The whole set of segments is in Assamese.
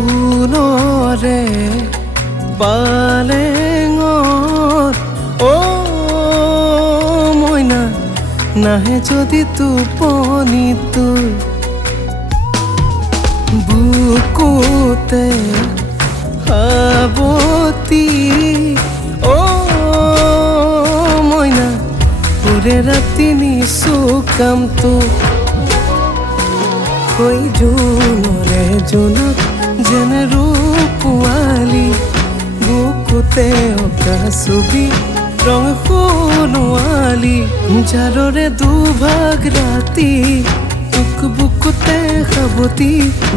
সোণৰে পালেঙত মইনা নাহে যদি টোপনিটো বুকুতে সাৱতি মইনা পুৰে ৰাতি নিচু কামটো হৈ জোনৰে জোনাক যেনে ৰূপোৱালী বুকুতে অঁকা ছবি ৰং সোণোৱালী জাৰৰে দুভাগ ৰাতি তোক বুকুতে সাৱতি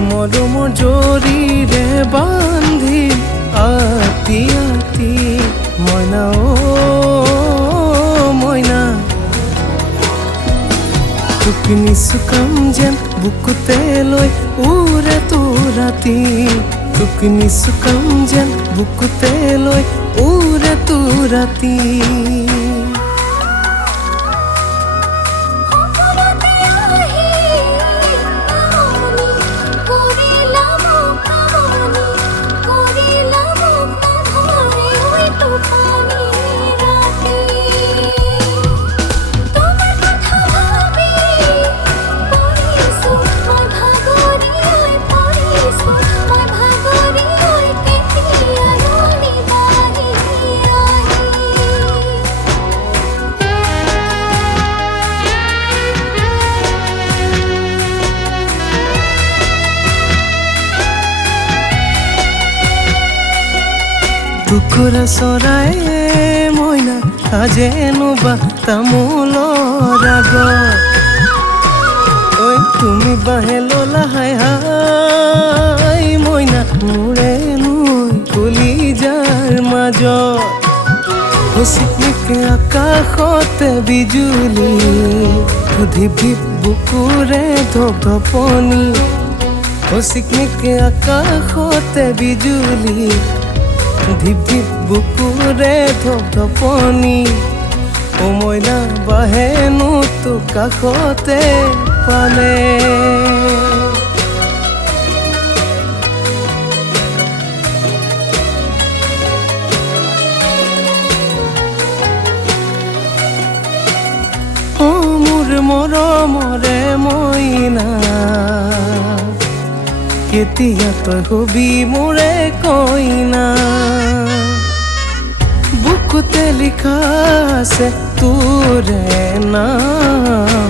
মৰমৰ জৰিৰে বান্ধি আতি আতি মইনা মইনা তোক নিচু কাম যেন বুকুতে লৈ উৰে তোৰ ৰাতি তোক নিচু কাম যেন বুকুতে লৈ উৰে তোৰ ৰাতি টুকুৰা চৰাই মইনা সাজেনো বা তামোলৰ আগত তুমি বাহে ললা হাই হাই মইনা মোৰে নৈ কলিজাৰ মাজত চিকমিকে আকাশতে বিজুলী ধিপ ধিপ বুকুৰে ধপধপনি চিকমিকে আকাশতে বিজুলী ধিপ ধিপ বুকুৰে ধপধপনি মইনা বাহেনো তো কাষতে পালে মোৰ মৰমৰে মইনা কেতিয়া তই হবি মোৰে কইনা বুকুতে লিখা আছে তোৰে নাম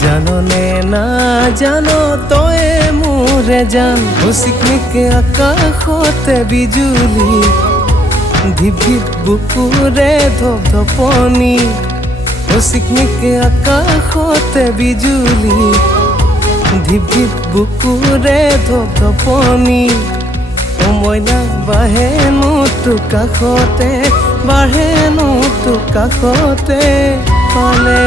জাননে না জান তই মোৰে জান চিকমিকে আকাশতে বিজুলী ধিপ ধিপ বুকুৰে ধপধপনি চিকমিকে আকাশতে বিজুলী ধিপ ধিপ বুকুৰে ধপধপনি মইনা বাহেনো তো কাষতে বাঢ়েনো তো কাষতে পালে